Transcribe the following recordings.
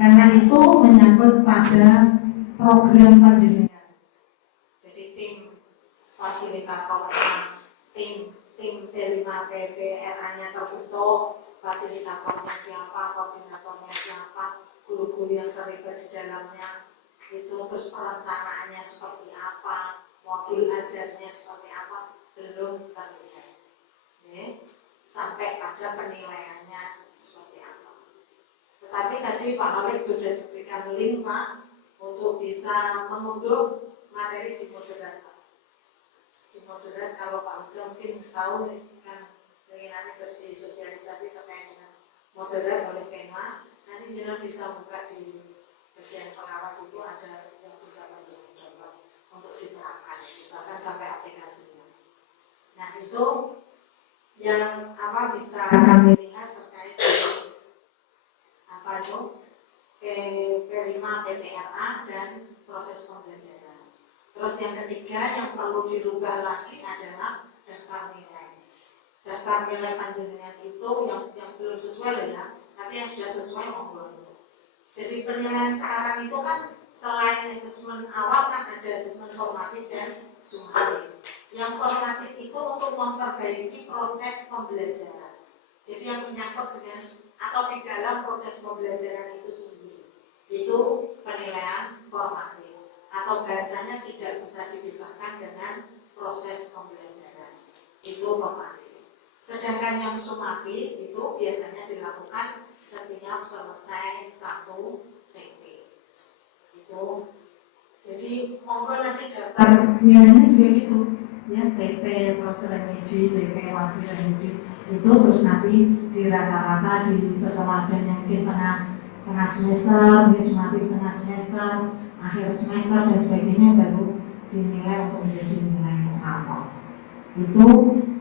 karena itu menyangkut pada program panjenengan. Jadi tim fasilitatornya, tim P5PVRA-nya terbentuk, fasilitatornya siapa, koordinatornya siapa, guru-guru yang terlibat di dalamnya, itu terus perencanaannya seperti apa, modul ajarnya seperti apa, belum terlihat. Sampai pada penilaiannya seperti apa. Tetapi tadi Pak Halik sudah diberikan link Pak untuk bisa mengunduh materi di moderat. Di moderat kalau Pak Halik mungkin tahu kan pengenannya bersosialisasi terkait dengan moderat oleh Pema, nanti jenengan bisa buka di bagian pengawas itu ada yang bisa mendapat untuk diterapkan, bahkan sampai aplikasinya. Nah itu yang bisa kami lihat terkait dengan P5 PPRA dan proses pembelajaran. Terus yang ketiga yang perlu dirubah lagi adalah daftar nilai. Daftar nilai panjenengan itu yang belum sesuai ya, tapi yang sudah sesuai monggo. Jadi penilaian sekarang itu kan selain asesmen awal kan ada asesmen formatif dan sumatif. Yang formatif itu untuk memperbaiki proses pembelajaran. Jadi yang menyangkut dengan atau di dalam proses pembelajaran itu sendiri, itu penilaian formatif atau bahasanya tidak bisa dipisahkan dengan proses pembelajaran, itu formatif. Sedangkan yang sumatif itu biasanya dilakukan setiap selesai satu TP. Itu jadi monggo nanti daftar nilainya juga gitu ya, TP terus remedi, TP lagi remedi itu terus nanti di rata-rata di setelah dan yang mungkin tengah semester, mungkin sumatif tengah semester, akhir semester dan sebagainya baru dinilai untuk menjadi nilai awal. Itu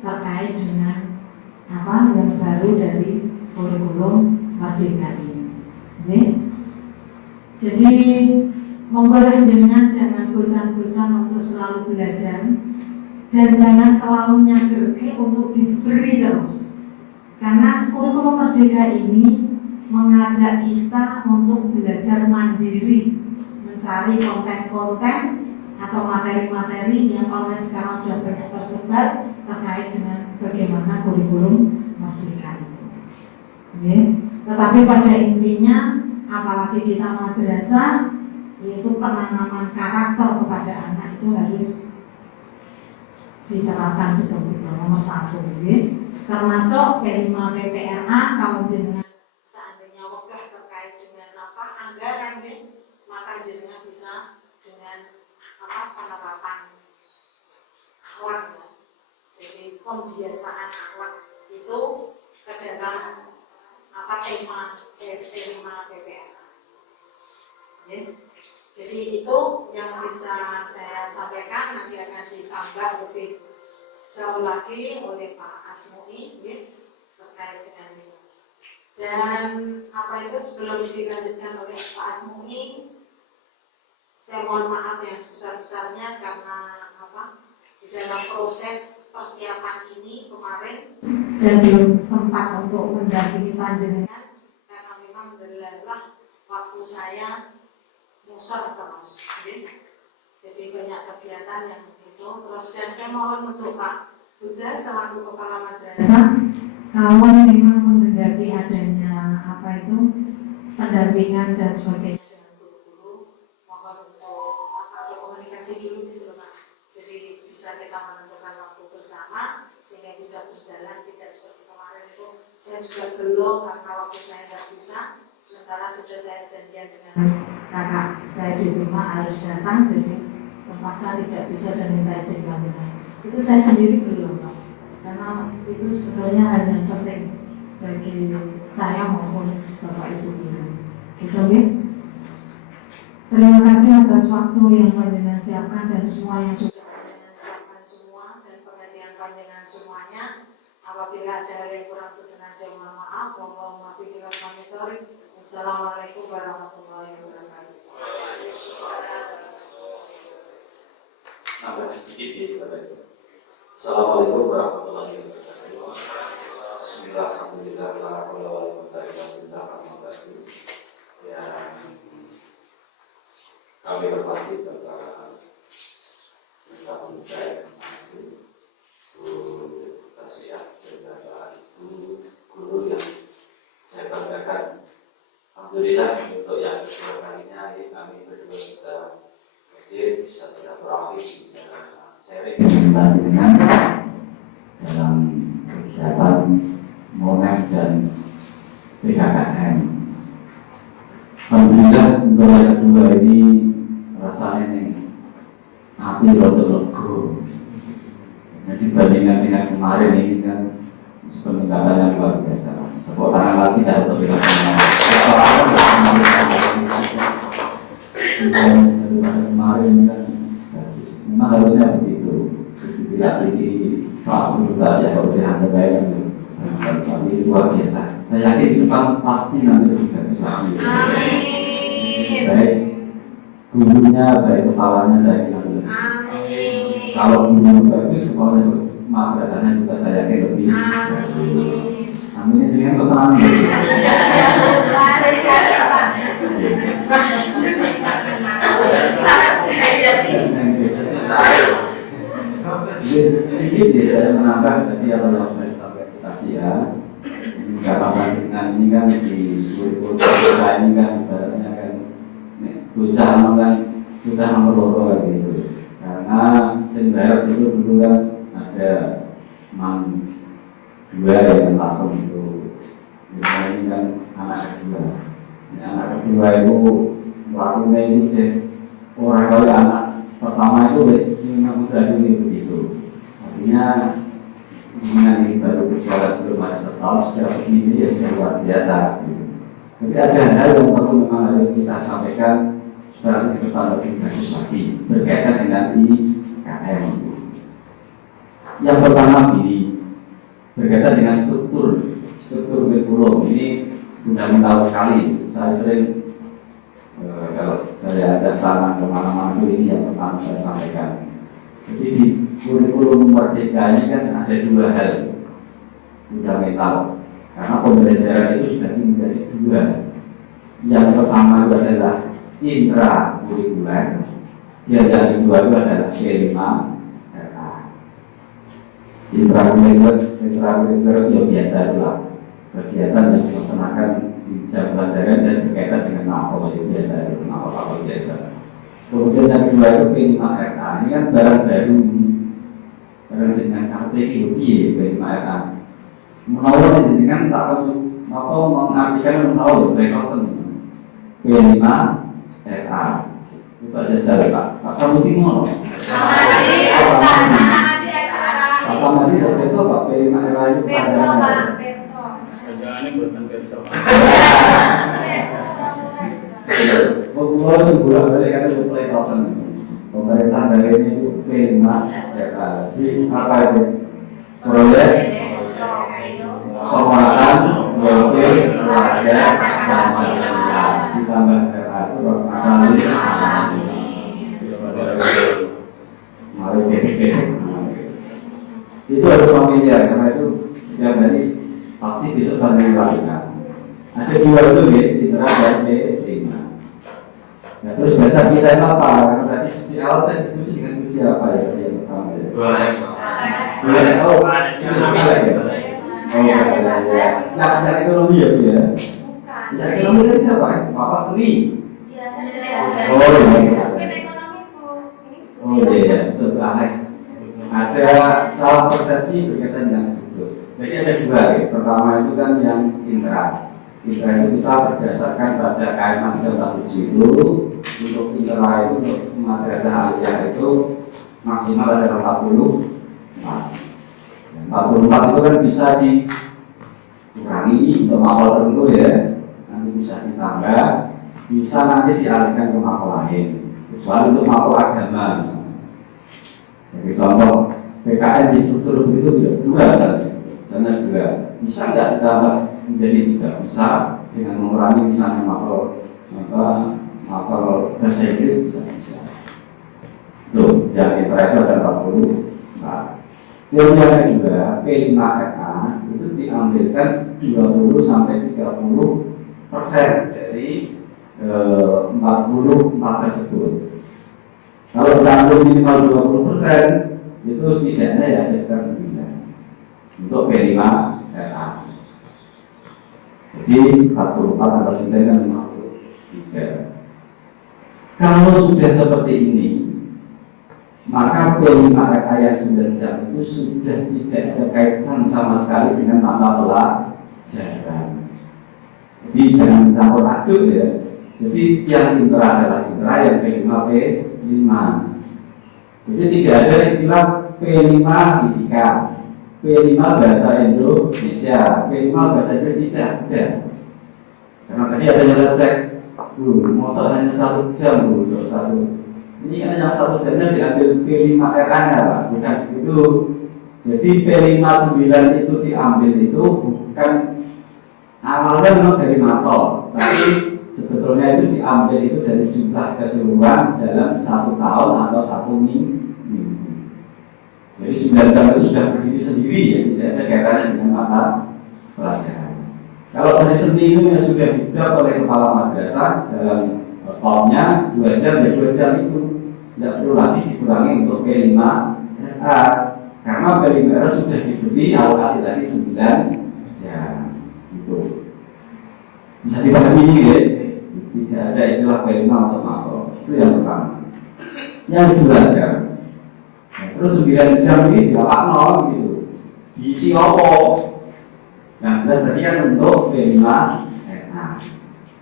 terkait dengan yang baru dari kurikulum Merdeka ini. Jadi monggo jenengan jangan bosan-bosan untuk selalu belajar dan jangan selalu nyagerke untuk diberi terus. Karena kurikulum Merdeka ini mengajak kita untuk belajar mandiri, mencari konten-konten atau materi-materi yang online sekarang sudah banyak tersebar terkait dengan bagaimana kurikulum Merdeka itu. Tetapi pada intinya, apalagi kita madrasah, yaitu penanaman karakter kepada anak itu harus diterapkan betul-betul nomor satu. Termasuk P5 PPRA kalau jenengan seandainya wegah terkait dengan anggaran maka jenengan bisa dengan penerapan akhlak ya. Jadi pembiasaan akhlak itu ke dalam tema P5 PPRA. Jadi itu yang bisa saya sampaikan, nanti akan ditambah lebih jauh lagi oleh Pak Asmui terkait dengan itu. Dan itu sebelum dilanjutkan oleh Pak Asmui, saya mohon maaf yang sebesar-besarnya karena di dalam proses persiapan ini kemarin saya belum sempat untuk mendampingi panjenengan karena memang adalah waktu saya musar terus, jadi banyak kegiatan yang itu. Terus dan saya mohon untuk Pak Buddha selaku kepala madrasah, kalau memang menghendaki adanya pendampingan dan sebagainya dengan guru-guru, mohon untuk ada komunikasi dulu gitu Pak. Jadi bisa kita menentukan waktu bersama sehingga bisa berjalan, tidak seperti kemarin itu saya juga belum karena waktu saya nggak bisa. Sementara sudah saya janjian dengan kakak saya di rumah harus datang, jadi terpaksa tidak bisa dan minta izin panjenengan. Itu saya sendiri belum, karena itu sebetulnya hal yang penting bagi saya maupun bapak ibu guru. Gitu ya. Terima kasih atas waktu yang panjenengan siapkan dan semua yang sudah panjenengan siapkan semua dan perhatian panjenengan semuanya. Apabila ada hal yang kurang berkenan saya mohon maaf. Wallahumma bihi wal monitoring. Assalamualaikum warahmatullahi wabarakatuh. Assalamualaikum warahmatullahi wabarakatuh. Bismillahirrahmanirrahim. Ya. kami hormati Bapak Pemuda Bu Tasya dan Bapak Ibu Guru yang saya banggakan. Alhamdulillah untuk yang kedua kalinya kami berdua bisa hadir, bisa silaturahmi, bisa sharing dengan dalam kegiatan Monet dan PKKM. Alhamdulillah untuk yang kedua ini rasanya nih hati lega. Jadi dibandingkan dengan kemarin ini kan peningkatan yang luar biasa. Seorang lagi tidak untuk dilakukan. Kemarin kan memang harusnya begitu. Tidak di kelas 12 ya kalau saya sampaikan. Tapi luar biasa. Saya yakin di depan pasti nanti lebih bagus lagi. Amin. Baik gurunya, baik kepalanya saya kira. Amin. Kalau gurunya bagus, kepalanya bagus, madrasahnya juga saya yakin lebih bagus. Amin. Dengan ketenangan. Sedikit ya saya menambah tadi apa yang sudah disampaikan Tasya. Karena dengan ini kan di kurikulum kita ini kan ibaratnya kan bocah nomor loro kan gitu. Karena sebenarnya itu dulu kan ada man dua yang langsung itu. Ini kan anak kedua. Anak kedua itu lakunya itu sih orang kaya anak pertama itu wis memang udah dulu begitu. Artinya dengan ini baru berjalan belum ada setahun sudah begini ya sudah luar biasa. Tapi ada hal yang perlu memang harus kita sampaikan supaya ke depan lebih bagus lagi berkaitan dengan IKM. Yang pertama ini berkaitan dengan struktur kurikulum ini fundamental sekali. Saya sering kalau saya ajak sama kemana-mana ini yang pertama saya sampaikan. Jadi di kurikulum Merdeka ini kan ada dua hal fundamental karena pembelajaran itu dibagi menjadi dua. Yang pertama itu adalah intrakurikuler, yang kedua itu adalah P5RA. Intrakurikuler itu biasa adalah kegiatan yang dilaksanakan di jam pelajaran dan berkaitan dengan mapel biasa, mapel biasa. Kemudian yang kedua itu P5RA, ini kan barang baru ini, barang dengan KTP P5RA. Menolak dengan tak atau mengartikan menolak berikutnya P5RA. Itu aja jalan Pak. Pak Samuti mau? Pak Samuti tidak besok Pak P5RA itu. Besok Pak, besok. Jangan buatan besok. Kalau sebulan balik kan itu pelekatan pemerintah dari ini itu P5RA. Jadi apa itu? Proyek penguatan mobil pelajar sama ditambah RA itu akan lebih mari beda. Itu harus familiar karena itu setiap hari pasti besok banding lainnya. Ada dua itu ya, diterap dan P5. Nah, terus dasar kita itu apa? Karena tadi di awal saya diskusi dengan siapa ya yang pertama ya? Boleh tahu? Ekonomi lah ya? Oh ya, yang ekonomi ya Bu ya? Yang ekonomi itu siapa ya? Bapak Sri? Oh iya. Oh iya, betul Alex. Ada salah persepsi berkaitan dengan struktur. Jadi ada dua ya. Pertama itu kan yang intra. Intra itu kita berdasarkan pada KM 37 itu untuk intra itu untuk madrasah aliyah itu maksimal ada 44. 44 itu kan bisa dikurangi untuk mapel tertentu ya, nanti bisa ditambah, bisa nanti dialihkan ke mapel lain, kecuali untuk mapel agama misalnya. Jadi contoh PKN di struktur begitu dua karena dua bisa nggak ditambah menjadi tiga, bisa dengan mengurangi misalnya mapel bahasa Inggris bisa. Tuh, yang intra itu ada 40. Nah, yang kedua P5RA itu diambilkan 20-30% dari 44 44 tersebut. Kalau diambil minimal 20%, itu setidaknya ya daftar 9 untuk P5 RA. Jadi 44 tambah 9 kan 53. Kalau sudah seperti ini, maka P5 RA yang 9 jam itu sudah tidak ada kaitan sama sekali dengan mata pelajaran. Jadi jangan campur aduk ya. Jadi yang intra adalah intra, yang P5 P5. Jadi tidak ada istilah P5 fisika, P5 bahasa Indonesia, P5 bahasa Inggris, tidak ada. Karena tadi ada yang cek, masa hanya 1 jam untuk satu. Ini kan yang 1 jamnya diambil P5 RA-nya, Pak, bukan itu. Jadi P5 9 itu diambil itu bukan awalnya memang dari matol, tapi sebetulnya itu diambil itu dari jumlah keseluruhan dalam 1 tahun atau 1 minggu. Jadi 9 jam itu sudah berdiri sendiri ya, tidak ada kaitannya dengan mata pelajaran. Kalau dari seni itu yang sudah dibuat oleh kepala madrasah dalam tahunnya 2 jam ya 2 jam itu tidak perlu lagi dikurangi untuk P5 RA, karena P5 RA sudah diberi alokasi tadi 9 jam. Itu bisa dipahami ya, tidak ada istilah P5 untuk makro. Itu yang pertama. Yang kedua sekarang, terus 9 jam ini berapa nol gitu, diisi apa? Yang jelas tadi kan untuk P5 RA.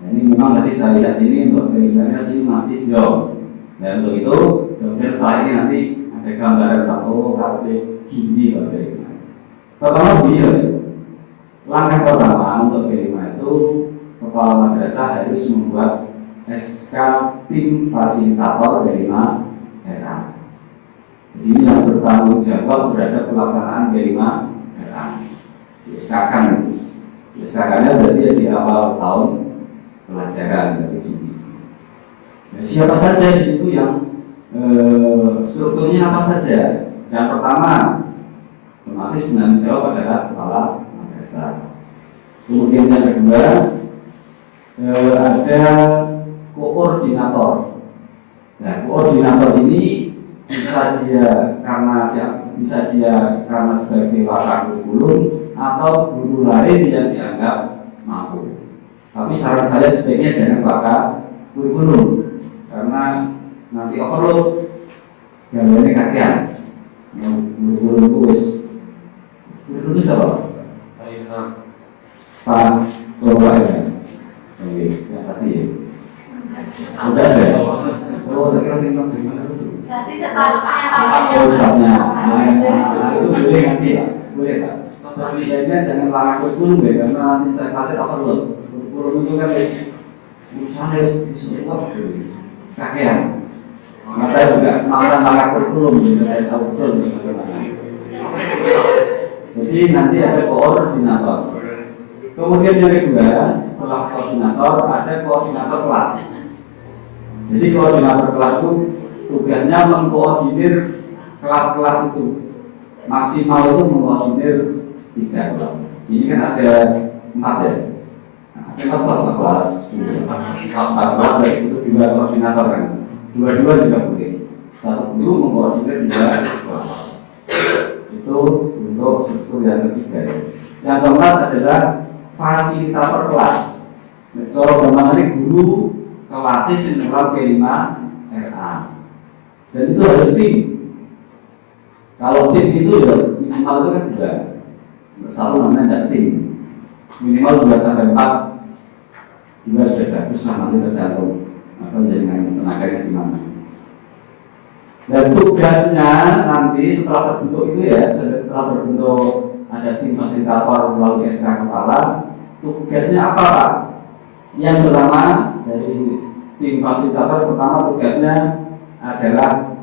Nah, ini memang tadi saya lihat ini untuk P5-nya sih masih jauh. Dan untuk itu, kemudian setelah ini nanti ada gambaran kalau gini kalau P5. Pertama begini, langkah pertama untuk P5 itu kepala madrasah harus membuat SK tim fasilitator P5 RA. Jadi ini yang bertanggung jawab terhadap pelaksanaan P5 RA. Di-SK-kan, di-SK-kannya berarti ya di awal tahun pelajaran dari Juni. Nah, siapa saja di situ yang strukturnya apa saja? Yang pertama, otomatis penanggung jawab adalah kepala madrasah. Kemudian yang kedua, ada koordinator. Nah, koordinator ini bisa dia karena sebagai wakil kurikulum atau guru lain yang dianggap mampu. Tapi saran saya sebaiknya jangan pakai kurikulum, karena nanti overload gambarnya kakean. Kurikulum itu kurikulum itu siapa? Pak Bapak ya. Oke, yang tadi ya. Sudah ada ya? Oh, tak kira singkat gimana itu? Nanti setelah Oh, saatnya. Nah, itu boleh nanti Pak, boleh Pak. Tapi sebaiknya jangan pakai kurikulum ya, karena nanti saya khawatir overload. Kurikulum itu kan urusannya semua kakean. Nah, saya juga malah pakai kurikulum, jadi saya tahu betul bagaimana. Jadi nanti ada koordinator. Kemudian yang kedua, setelah koordinator ada koordinator kelas. Jadi koordinator kelas itu tugasnya mengkoordinir kelas-kelas itu. Maksimal itu mengkoordinir 3 kelas. Ini kan ada 4 ya. Ada 4 kelas. 4 kelas baik itu 2 koordinator kan. 2 juga boleh. 1 guru mengkoordinir 2 kelas. Itu untuk struktur yang ketiga ya. Yang keempat adalah fasilitator kelas. Cara gampangannya guru kelasnya senilai P5 RA. Dan itu harus tim. Kalau tim itu ya minimal itu kan 2. Satu namanya tidak tim. Minimal 2-4. 2 sudah bagus lah, nanti tergantung apa jaringan tenaganya di mana. Dan tugasnya nanti setelah terbentuk itu ya, setelah terbentuk ada tim fasilitator melalui SK kepala, tugasnya apa Pak? Yang pertama dari tim fasilitator pertama tugasnya adalah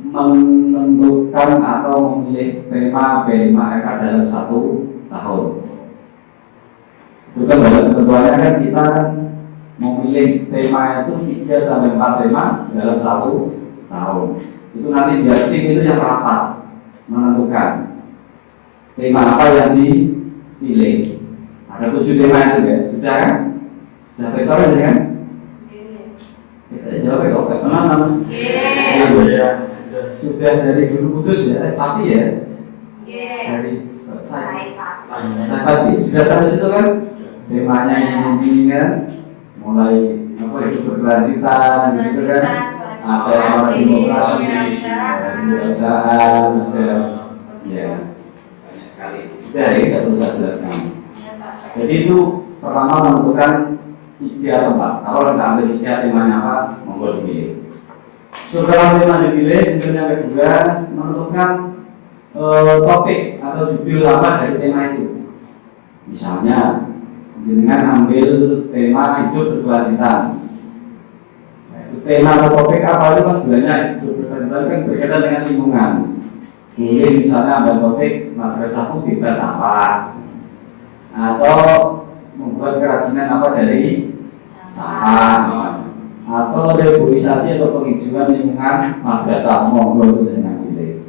menentukan atau memilih tema P5 RA dalam 1 tahun. Itu kan dalam ketentuannya kan kita memilih tema itu 3-4 tema dalam 1 tahun. Itu nanti biar tim itu yang rapat menentukan tema apa yang dipilih. Ada 7 tema itu ya, sudah kan? Sudah besok aja kan? teman-teman. Iya. Sudah dari dulu putus ya, tapi ya dari tadi sudah sampai situ kan temanya ini kan mulai apa itu berkelanjutan gitu kan, ada suara demokrasi, perusahaan sudah ya banyak sekali. Sudah ya kita perlu saya jelaskan. Jadi itu pertama menentukan 3 tempat. Kalau kita ambil 3 temanya apa, monggo dipilih. Setelah tema dipilih, kemudian yang kedua menentukan topik atau judul apa dari tema itu. Misalnya, jenengan ambil tema hidup berkelanjutan. Tema atau topik apa itu kan banyak, hidup berkelanjutan kan berkaitan dengan lingkungan. Pilih misalnya ambil topik madrasahku bebas sampah, atau membuat kerajinan apa dari sampah, atau reboisasi atau penghijauan lingkungan madrasah, monggo dengan pilih.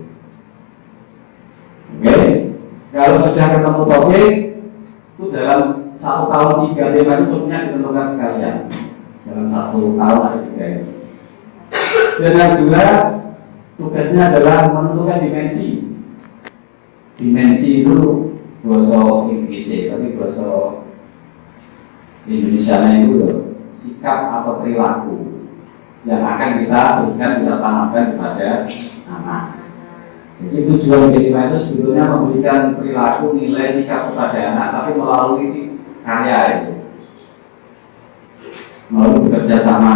Oke, kalau sudah ketemu topik itu dalam 1 tahun 3 tema itu cukupnya ditentukan sekalian. Dalam 1 tahun ada 3 itu. Dan yang kedua tugasnya adalah menentukan dimensi. Dimensi itu bahasa Inggris, tapi bahasa Indonesia itu sikap atau perilaku yang akan kita berikan, kita tanamkan kepada anak. Jadi tujuan kelima itu sebetulnya memberikan perilaku, nilai, sikap kepada anak, tapi melalui karya itu, melalui bekerja sama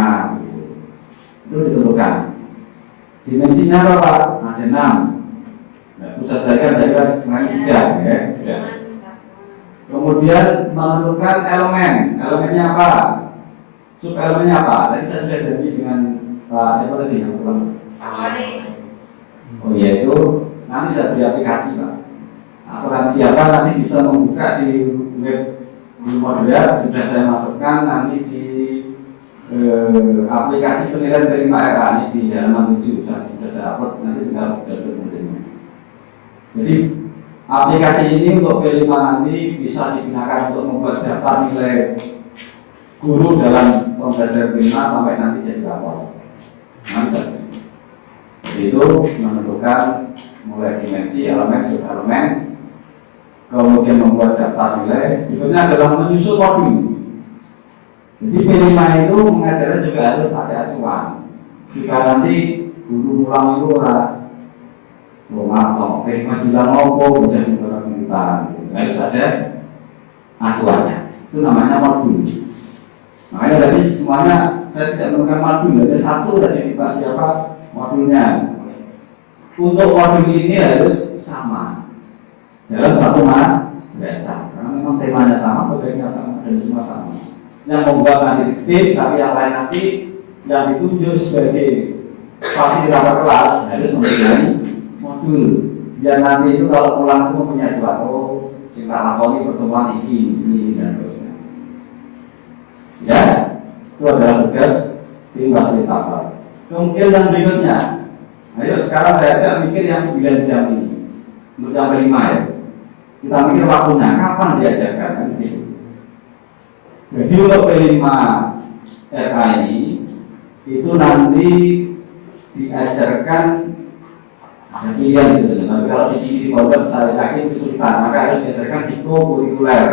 itu ditentukan. Dimensinya apa Pak? Ada 6. Nah, pusat saya kira kemarin sudah ya. Kemudian menentukan elemennya apa? Sub elemennya apa? Tadi saya sudah janji dengan Pak siapa tadi yang pulang? Oh iya, itu nanti saya beri aplikasi Pak. Aturan siapa nanti bisa membuka di web di moderat, sudah saya masukkan nanti di aplikasi penilaian terima RA ini di halaman 7 sudah saya upload, nanti tinggal download materinya. Jadi aplikasi ini untuk P5 nanti bisa digunakan untuk membuat daftar nilai guru dalam pembelajaran P5 sampai nanti jadi rapor. Jadi itu menentukan mulai dimensi, elemen, subelemen, kemudian membuat daftar nilai. Berikutnya adalah menyusun modul. Jadi P5 itu mengajarnya juga harus ada acuan. Jika nanti guru ulang itu P5 juga ngopo, bocah juga pintar, harus ada acuannya. Itu namanya modul. Makanya tadi semuanya saya tidak menemukan modul, hanya 1 tadi dibahas siapa modulnya. Untuk modul ini harus sama dalam 1 madrasah, karena memang temanya sama, materinya sama, dan semua sama. Yang membuat nanti tim, tapi yang lain nanti yang ditunjuk sebagai fasilitator kelas harus mempunyai modul. Biar nanti itu kalau pulang itu mempunyai suatu cinta lakoni pertemuan ini dan seterusnya. Ya, itu adalah tugas tim fasilitator. Kemudian yang berikutnya, ayo sekarang saya ajak mikir yang 9 jam ini untuk yang kelima ya. Kita mikir waktunya, kapan diajarkan kan gitu. Jadi untuk P5 RK ini itu nanti diajarkan ada pilihan sebetulnya. Tapi kalau di sini di pondok saya yakin kesulitan, maka harus diajarkan di kurikuler,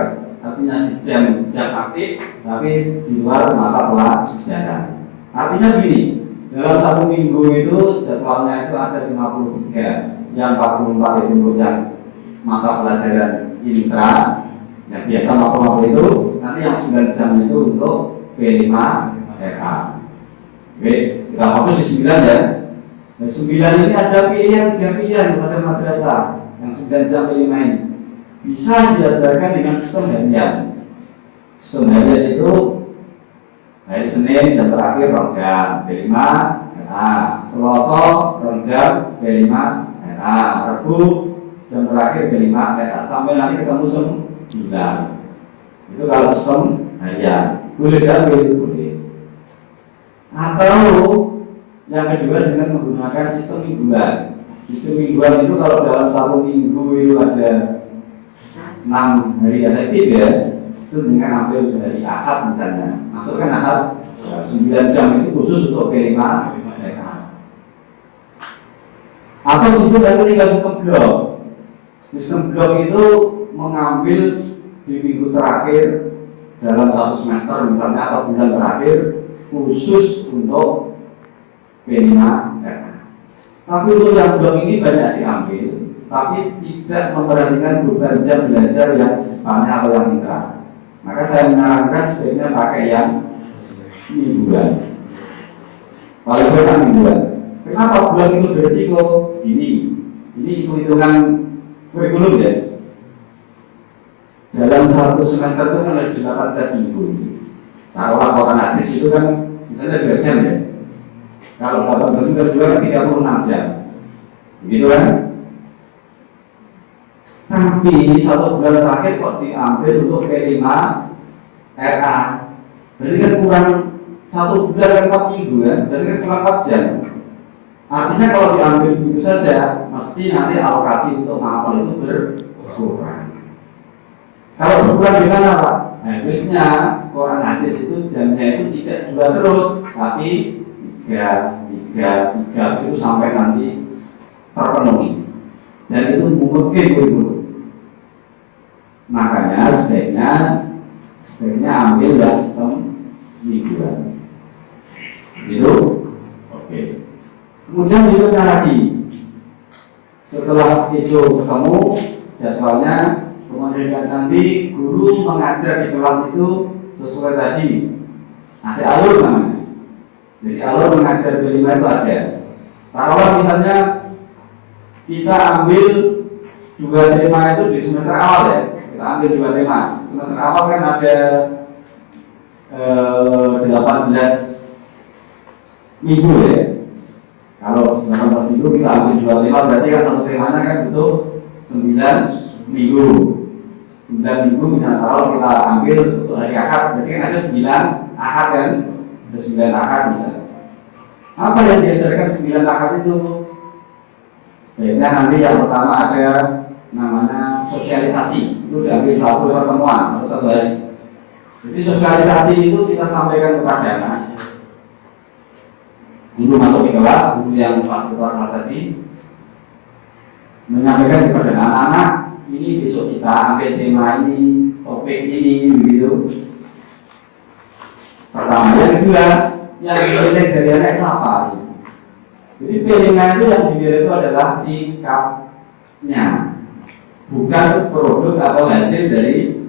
artinya di jam aktif, tapi di luar mata pelajaran. Artinya gini, dalam 1 minggu itu jadwalnya itu ada 53, yang 44 itu untuk yang mata pelajaran intra. Yang biasa makro itu nanti yang 9 jam itu untuk P5 RA. Oke, kita fokus di 9 ya. Nah, 9 ini ada pilihan 3 pilihan pada madrasah. Yang 9 jam P5 ini bisa diadakan dengan sistem harian. Sistem harian itu hari Senin jam terakhir 2 jam P5 RA, Selasa 2 jam P5 RA, Rabu jam terakhir P5 RA sampai nanti ketemu semua. Itu kalau sistem harian boleh dan boleh. Atau yang kedua dengan menggunakan sistem mingguan. Sistem mingguan itu kalau dalam 1 minggu itu ada 6 hari efektif ya, itu dengan ambil dari Ahad misalnya, masukkan Ahad Nah, 9 jam itu khusus untuk P5 RK. Atau sistem yang ketiga, sistem blok. Sistem blok itu mengambil di minggu terakhir dalam satu semester misalnya atau bulan terakhir khusus untuk P5 RK. Tapi untuk yang blok ini banyak diambil, tapi tidak memperhatikan beban jam belajar yang banyak atau yang intra. Maka saya menyarankan sebaiknya pakai yang mingguan. Paling banyak mingguan. Kenapa bulan itu beresiko? Ini hitung-hitungan kurikulum ya. Dalam satu semester itu kan ada 18 minggu. Kalau laporan hadis itu kan misalnya 2 jam ya. Kalau 18 minggu kedua kan 36 jam. Begitu kan? Tapi satu bulan terakhir kok diambil untuk P5 RA. Berarti kan kurang satu bulan kan 4 minggu kan? Berarti kan kurang 4 jam. Artinya kalau diambil begitu saja, mesti nanti alokasi untuk mapel itu berkurang. Kalau berkurang gimana Pak? Harusnya Quran hadis itu jamnya itu tidak 2 terus, tapi 3 itu sampai nanti terpenuhi. Dan itu mungkin kurikulum. Makanya sebaiknya ambil ya sistem mingguan. Gitu. Oke. Kemudian berikutnya lagi. Setelah itu ketemu jadwalnya, kemudian nanti guru mengajar di kelas itu sesuai tadi. Ada alur namanya. Jadi alur mengajar P5 itu ada. Kalau misalnya kita ambil 2 tema itu di semester awal ya. Kita ambil 2 tema. Semester awal kan ada 18 minggu ya. Kalau 18 minggu kita ambil 2 tema, berarti kan satu temanya kan butuh 9 minggu. 9 minggu misalnya kalau kita ambil untuk hari Ahad, berarti kan ada 9 Ahad kan. Ada 9 Ahad misalnya. Apa yang diajarkan 9 Ahad itu? Sebaiknya nanti yang pertama ada namanya sosialisasi. Itu diambil satu pertemuan atau 1 hari. Jadi sosialisasi itu kita sampaikan kepada anak. Guru masuk ke kelas, guru yang fasilitator kelas tadi menyampaikan kepada anak-anak, ini besok kita ambil tema ini, topik ini, begitu. Pertama, yang kedua, yang dipilih dari anak itu apa? Jadi pilihan itu yang dipilih itu adalah sikapnya, bukan produk atau hasil dari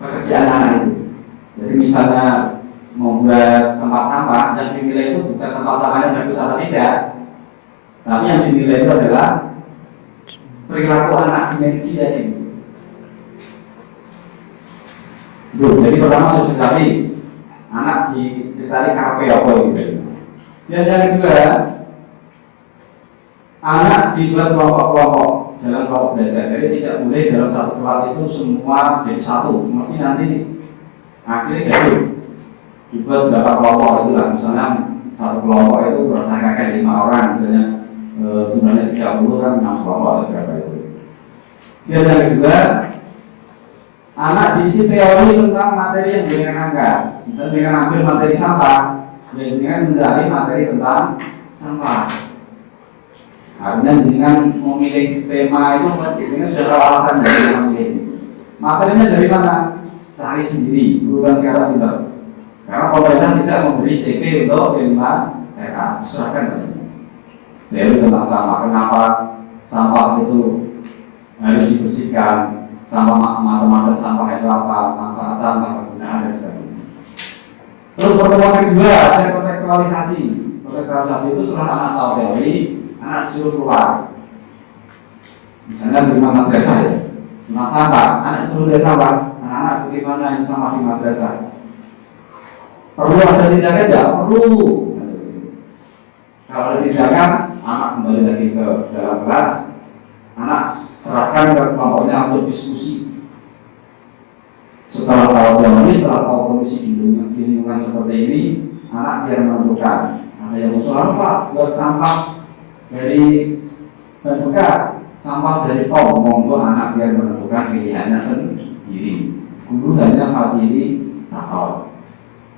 pekerjaan anak itu. Jadi misalnya membuat tempat sampah, yang dinilai itu bukan tempat sampah yang bagus atau tidak, tapi yang dinilai itu adalah perilaku anak dimensi tadi. Jadi pertama sudah tadi anak diceritai KP apa gitu. Dan yang kedua, anak dibuat kelompok-kelompok dalam kelompok belajar. Jadi tidak boleh dalam satu kelas itu semua jadi satu. Mesti nanti akhirnya gaduh. Dibuat berapa kelompok itulah, misalnya satu kelompok itu berdasarkan 5 orang, misalnya jumlahnya 30 kan 6 kelompok atau berapa itu. Dan yang kedua, anak diisi teori tentang materi yang dengan angka. Misalnya dengan ambil materi sampah, dengan mencari materi tentang sampah. Artinya dengan memilih tema itu, dengan sudah tahu alasannya dengan memilih. Materinya dari mana? Cari sendiri, bukan sekarang pintar. Karena pemerintah tidak memberi CP untuk P5 RK, serahkan katanya. Teori tentang sampah, kenapa sampah itu harus dibersihkan, sampah macam-macam sampah itu apa, manfaat sampah, penggunaan dan sebagainya. Terus pertemuan kedua ada kontekstualisasi. Kontekstualisasi itu setelah anak tahu teori, anak disuruh keluar. Misalnya di madrasah ya, tentang sampah, anak disuruh lihat sampah, anak-anak bagaimana ini sampah di madrasah. Perlu ada tindakan? Tidak perlu. Kalau ada tindakan, anak kembali lagi ke dalam kelas, anak serahkan ke kelompoknya untuk diskusi. Setelah tahu teori, setelah tahu kondisi di lingkungan seperti ini, anak biar menentukan. Ada yang usul Pak buat sampah dari bekas, sampah dari tong, monggo anak biar menentukan pilihannya sendiri. Guru hanya fasilitator.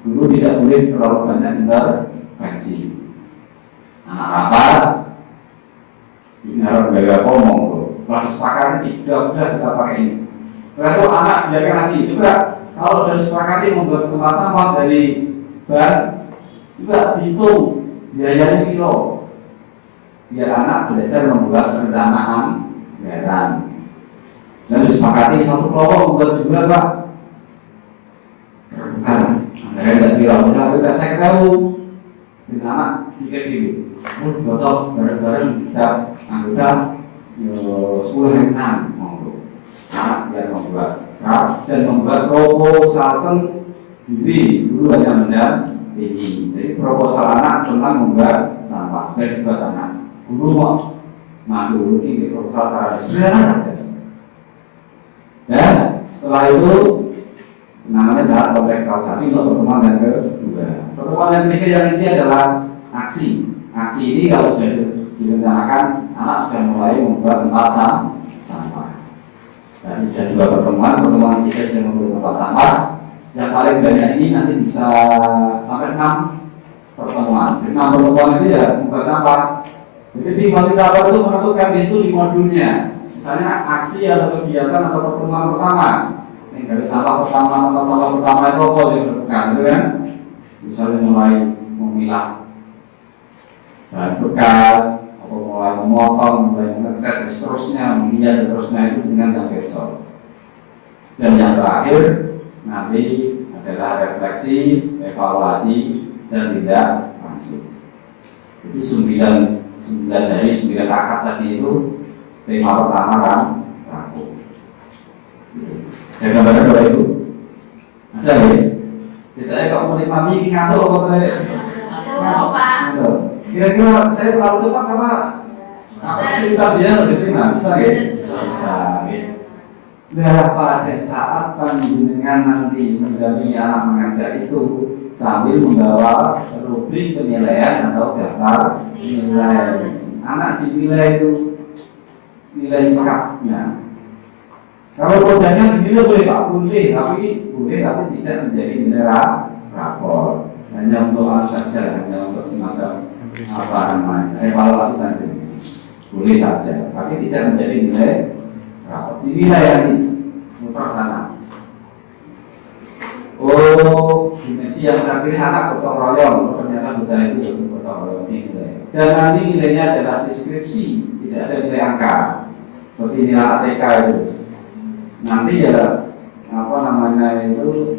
Guru tidak boleh terlalu banyak intervensi. Anak rapat, ini harus gaya ngomong tuh. Setelah disepakati tidak udah kita pakai ini. Lalu anak belajar lagi juga kalau sudah disepakati membuat tempat sampah dari ban juga dihitung biayanya kilo. Biar anak belajar membuat perencanaan anggaran. Dan disepakati satu kelompok membuat juga Pak. Bukan, anggaran tidak kilo. Misalnya kita saya ketemu dengan anak pikir dulu. Betul, bareng-bareng setiap anggota 10 hektar anak yang membuat dan membuat proposal sendiri. Dulu hanya mendampingi. Jadi proposal anak tentang membuat sampah dan dibuat anak. Guru mau mandu ini proposal secara sederhana saja. Dan setelah itu namanya tahap konteks untuk pertemuan yang kedua. Pertemuan yang ketiga yang ini adalah aksi. Aksi ini kalau sudah direncanakan, anak sudah mulai membuat tempat sampah. Dan sudah dua pertemuan ketiga sudah membuat tempat sampah. Yang paling banyak ini nanti bisa sampai 6 pertemuan. 6 pertemuan itu ya membuat sampah. Jadi di fasilitator itu menentukan di situ di modulnya. Misalnya aksi atau kegiatan atau pertemuan pertama. Ini dari sampah pertama, tempat sampah pertama itu apa yang dilakukan, itu kan? Misalnya mulai memilah bahan bekas, atau mulai memotong, mulai mengecat, dan seterusnya, menghias, seterusnya itu dengan yang besok. Dan yang terakhir nanti adalah refleksi, evaluasi, dan tidak lanjut. Itu 9 dari 9 akad tadi itu tema pertama kan rampung. Ada gambaran Bapak Ibu? Ada ya? Kita kok menikmati ini ngantuk atau tidak? Kira-kira saya terlalu cepat apa sih dia lebih prima? Bisa ya? Bisa ya. Nah pada saat panjenengan nanti mendampingi anak mengajar itu sambil membawa rubrik penilaian atau daftar nilai. Anak dinilai itu nilai sikapnya. Kalau kodanya dinilai boleh Pak, boleh tapi tidak menjadi nilai rapor. Hanya untuk anak saja, hanya untuk semacam apa namanya evaluasi saja. Boleh saja, tapi tidak menjadi nilai rapor. Dinilai yang muter sana. Oh, dimensi yang saya pilih anak gotong royong, ternyata bocah itu gotong royong nilai. Dan nanti nilainya adalah deskripsi, tidak ada nilai angka. Seperti nilai ATK itu. Nanti ya apa namanya itu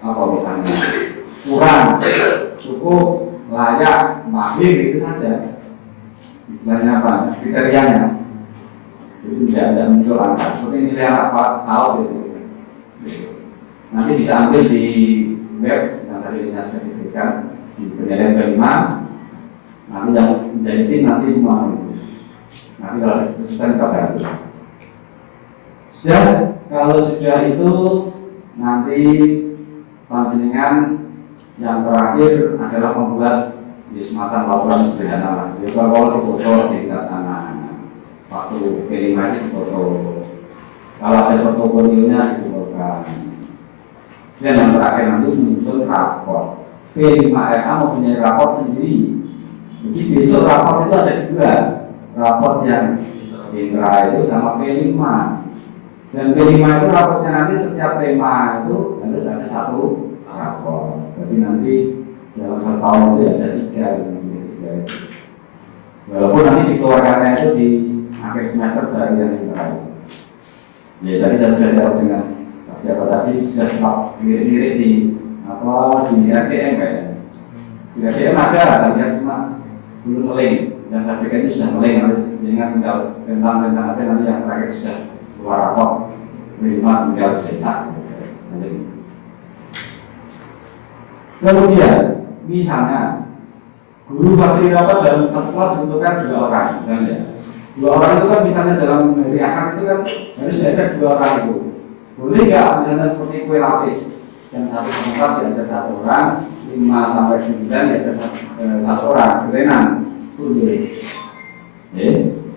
apa misalnya kurang, cukup, layak, mahir itu saja. Istilahnya apa? Kriterianya. Itu tidak ada muncul angka. Seperti nilai apa? Tahu itu. Nanti bisa ambil di web yang tadi sudah diberikan di penilaian kelima. Nanti yang menjadi tim nanti semua itu. Nanti kalau diputuskan kabar. Sudah, kalau sudah itu nanti panjenengan yang terakhir adalah membuat semacam laporan sederhana lah. Jadi kalau difoto di sana, waktu P5 itu difoto. Kalau ada fotofolionya difotokan. Dan yang terakhir nanti muncul rapor. P5RA mempunyai rapor sendiri. Jadi besok rapor itu ada 2. Rapor yang intra itu sama P5. Dan P5 itu raportnya nanti setiap tema itu harus ada 1 rapor. Jadi nanti dalam 1 tahun itu ada 3. Walaupun nanti dikeluarkannya itu di akhir semester dari yang terakhir. Ya tadi saya sudah jawab dengan siapa tadi sudah stop lirik-lirik di apa di RDM kayaknya. Di RDM ada, tapi cuma belum meleng. Yang saya berikan itu sudah meleng, dengan tinggal tentang aja nanti yang terakhir sudah keluar rapor. Minimal tinggal cetak. Kemudian, misalnya guru fasilitator dalam satu kelas membutuhkan 2 orang, kan ya? 2 orang itu kan misalnya dalam hari akad itu kan harus ada 2 orang itu. Boleh nggak misalnya seperti kue lapis yang 1 tempat diajar 1 orang, 5 sampai 9 diajar 1 orang, kerenan boleh.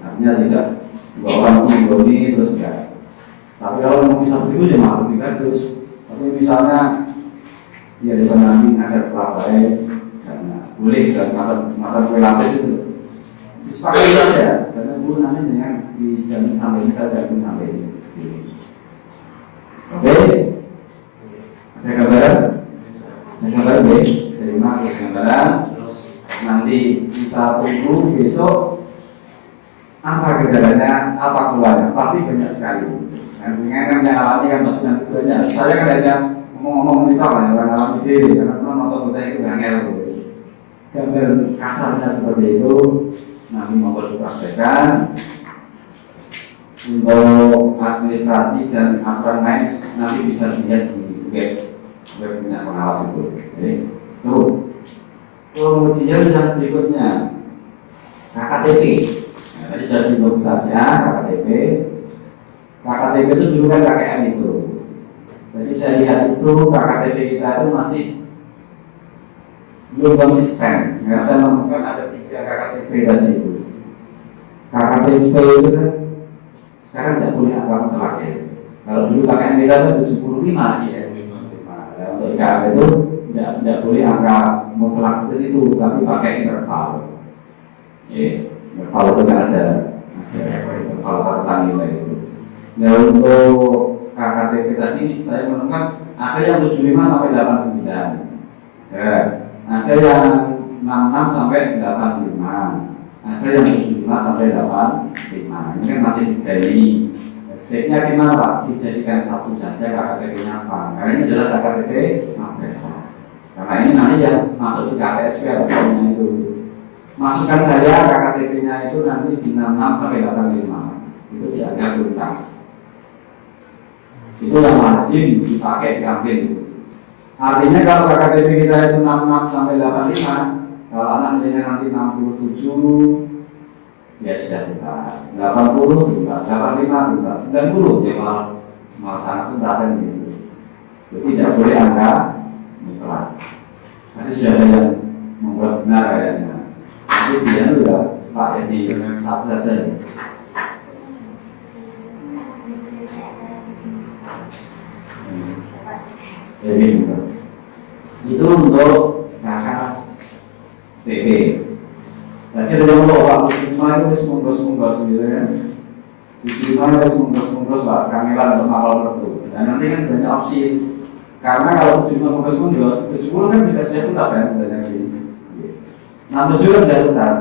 Artinya tidak 2 orang menggoni terus enggak. Tapi kalau mau bisa begitu ya malah lebih bagus. Tapi misalnya biar bisa nanti agar kelas baik karena boleh semacam kue lapis itu disepakati saja karena guru nanti dengan dijamin sampai ini saya jamin sampai ini. Oke, ada gambaran? Ada gambaran deh, terima kasih gambaran. Nanti kita tunggu besok apa gejalanya, apa keluarnya, pasti banyak sekali. Dan dengan yang alami kan pasti nanti banyak. Saya kan hanya ngomong kita lah, orang alami diri, karena nonton kita itu angel. Gambar kasarnya seperti itu, nanti mau dipraktekkan. Untuk administrasi dan aturan main nanti bisa dilihat di web punya pengawas itu. Oke. Tuh. Kemudian yang berikutnya KKTP. Nah, tadi sudah singgung tugasnya KKTP. KKTP itu dulu kan KKM itu. Jadi saya lihat itu KKTP kita itu masih belum konsisten. Nah, saya menemukan ada 3 KKTP tadi itu. KKTP itu kan sekarang tidak boleh angka mutlak ya. Kalau dulu KKM kita itu 75 ya. Nah, untuk KKM itu tidak boleh angka mutlak seperti itu, tapi pakai interval. Interval itu kan ada interval tentang nilai itu. Nah untuk KKTP tadi saya menemukan ada yang 75 sampai 89, ya. Ada yang 66 sampai 85. Ada yang 75 sampai 85. Ini kan masih dari stepnya gimana Pak? Dijadikan satu saja KKTP-nya apa? Karena ini adalah KKTP madrasah. Karena ini nanti yang masuk di KTSP atau formnya itu. Masukkan saya KKTP-nya itu nanti di 66 sampai 85. Itu dianggap tuntas. Itu yang lazim dipakai di kantin. Artinya kalau KKTP kita itu 66 sampai 85. Kalau anak nilainya nanti 67, ya sudah tuntas. 80 tuntas, 85 tuntas, 90 ya malah sangat tuntasan gitu. Jadi tidak boleh angka mutlak. Nanti sudah ada yang membuat benar kayaknya. Nanti dia sudah Pak Edi satu saja. Jadi itu untuk KKTP. Jadi ada yang bawa semua itu semunggos gitu ya. Di semua itu semunggos Pak, kangelan untuk kapal tertentu. Dan nanti kan banyak opsi. Karena kalau cuma munggos 70 kan juga sudah tuntas kan sebenarnya sih. 67 kan sudah tuntas.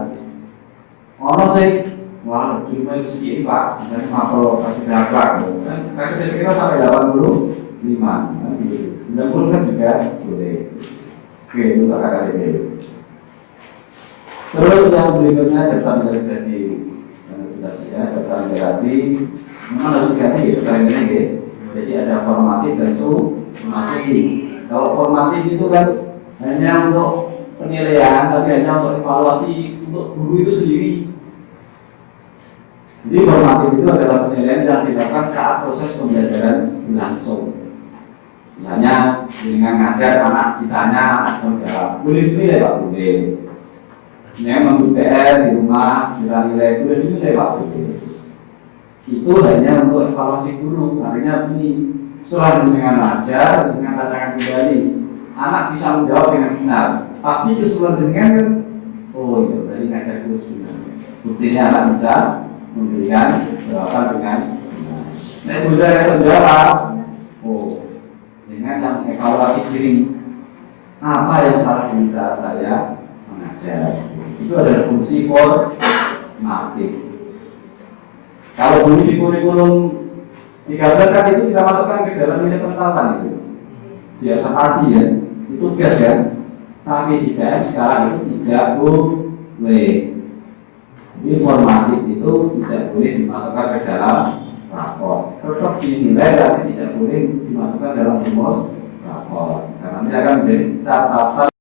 Ono sih, wah cuma itu sedikit Pak. Misalnya kapal kasih berapa gitu. Kan KKTP kita sampai 85 kan gitu. 90 kan juga boleh. Oke, itu KKTP. Terus yang berikutnya daftar nilai studi ya, daftar nilai hati memang harus diganti ya, daftar nilai ya. Jadi ada formatif dan sumatif. Kalau formatif itu kan hanya untuk penilaian, tapi hanya untuk evaluasi untuk guru itu sendiri. Jadi formatif itu adalah penilaian yang dilakukan saat proses pembelajaran berlangsung. Misalnya dengan ngajar anak kitanya langsung jawab, boleh dinilai Pak, boleh. Yang membuat PR di rumah kita nilai boleh dinilai Pak, boleh. Itu hanya untuk evaluasi guru. Artinya ini setelah dengan ngajar dengan tantangan kembali, anak bisa menjawab dengan benar. Pasti keseluruhan dengan kan, oh iya dari ngajar guru sebenarnya. Buktinya anak bisa memberikan jawaban dengan benar. Nah ibu saya jawab, oh dengan yang evaluasi diri apa yang salah dengan cara saya mengajar. Itu adalah fungsi formatif. Kalau dulu di kurikulum 13 kan itu kita masukkan ke dalam nilai penetapan itu di observasi ya, itu tugas kan. Tapi di PM sekarang itu tidak boleh. Jadi formatif itu tidak boleh dimasukkan ke dalam rapor. Tetap dinilai tapi tidak boleh dimasukkan dalam rumus rapor. Karena nanti akan menjadi catatan